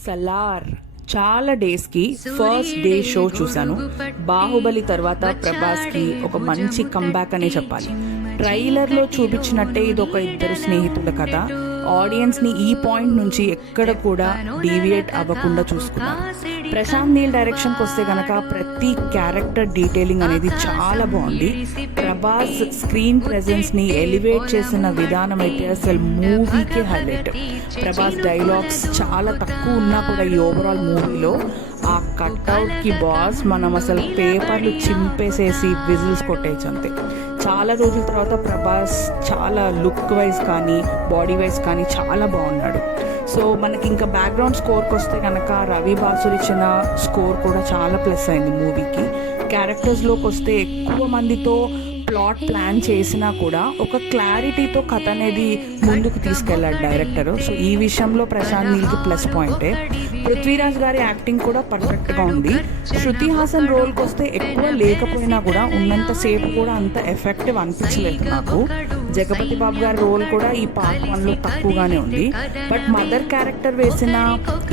సలార్ చాలా డేస్కి first day show చూశాను. బాహుబలి తర్వాత ప్రభాస్కి ఒక మంచి కంబ్యాక్ అనే చెప్పాలి. ట్రైలర్లో చూపించినట్టే ఇది ఒక ఇద్దరు స్నేహితుల కథ. ఆడియన్స్ని ఈ పాయింట్ నుంచి ఎక్కడ కూడా డీవియేట్ అవ్వకుండా చూసుకున్నారు. ప్రశాంత్ నీల్ డైరెక్షన్కి వస్తే కనుక ప్రతి క్యారెక్టర్ డీటెయిలింగ్ అనేది చాలా బాగుంది. ప్రభాస్ స్క్రీన్ ప్రెజెన్స్ని ఎలివేట్ చేసిన విధానం అయితే అసలు మూవీకే హైలైట్. ప్రభాస్ డైలాగ్స్ చాలా తక్కువ ఉన్నా కూడా ఈ ఓవరాల్ మూవీలో ఆ కట్అవుట్కి బాస్ మనం అసలు పేపర్లు చింపేసేసి విజిల్స్ కొట్టేయచ్చు అంతే. చాలా రోజుల తర్వాత ప్రభాస్ చాలా లుక్ వైజ్ కానీ బాడీ వైజ్ కానీ చాలా బాగున్నాడు. సో మనకి ఇంకా బ్యాక్గ్రౌండ్ స్కోర్కి వస్తే కనుక రవి బాసుర్ ఇచ్చిన స్కోర్ కూడా చాలా ప్లస్ అయింది మూవీకి. క్యారెక్టర్స్లోకి వస్తే ఎక్కువ మందితో ప్లాట్ ప్లాన్ చేసినా కూడా ఒక క్లారిటీతో కథ అనేది ముందుకు తీసుకెళ్ళాడు డైరెక్టర్. సో ఈ విషయంలో ప్రశాంత్ నీల్కి ప్లస్ పాయింటే. పృథ్వీరాజ్ గారి యాక్టింగ్ కూడా పర్ఫెక్ట్గా ఉంది. శృతి హాసన్ రోల్కి వస్తే ఎక్కువ లేకపోయినా కూడా ఉన్నంతసేపు కూడా అంత ఎఫెక్టివ్ అనిపించలేదు నాకు. జగపతి బాబు గారి రోల్ కూడా ఈ పార్ట్ 1లో తక్కువగానే ఉంది. బట్ మదర్ క్యారెక్టర్ వేసిన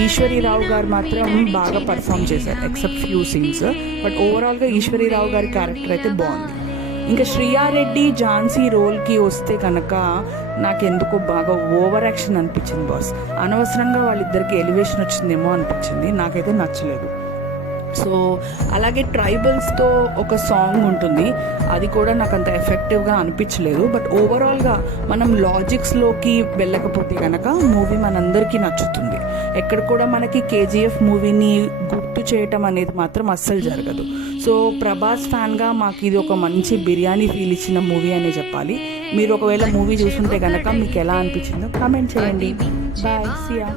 ఈశ్వరీరావు గారు మాత్రం బాగా పర్ఫామ్ చేశారు ఎక్సెప్ట్ ఫ్యూ సీన్స్. బట్ ఓవరాల్గా ఈశ్వరీరావు గారి క్యారెక్టర్ అయితే బాగుంది. ఇంకా శ్రీయారెడ్డి ఝాన్సీ రోల్కి వస్తే కనుక నాకెందుకో బాగా ఓవర్ యాక్షన్ అనిపించింది బాస్. అనవసరంగా వాళ్ళిద్దరికి ఎలివేషన్ వచ్చిందేమో అనిపించింది, నాకైతే నచ్చలేదు. సో అలాగే ట్రైబల్స్తో ఒక సాంగ్ ఉంటుంది, అది కూడా నాకు అంత ఎఫెక్టివ్గా అనిపించలేదు. బట్ ఓవరాల్గా మనం లాజిక్స్లోకి వెళ్ళకపోతే కనుక మూవీ మనందరికీ నచ్చుతుంది. ఎక్కడ కూడా మనకి కేజీఎఫ్ మూవీని గుర్తు చేయటం అనేది మాత్రం అస్సలు జరగదు. సో ప్రభాస్ ఫ్యాన్గా మాకు ఇది ఒక మంచి బిర్యానీ ఫీల్ ఇచ్చిన మూవీ అనే చెప్పాలి. మీరు ఒకవేళ మూవీ చూస్తుంటే కనుక మీకు ఎలా అనిపించిందో కామెంట్ చేయండి. బాయ్, సియా.